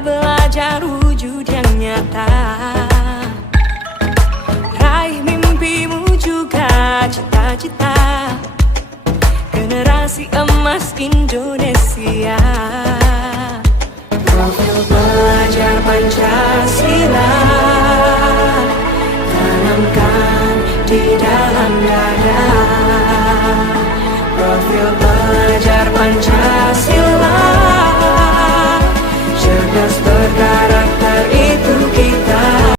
belajar wujud yang nyata. Raih mimpimu juga cita-cita generasi emas Indonesia. Profil belajar Pancasila tanamkan di dalam dada. Profil belajar Pancasila cerdas berkarya.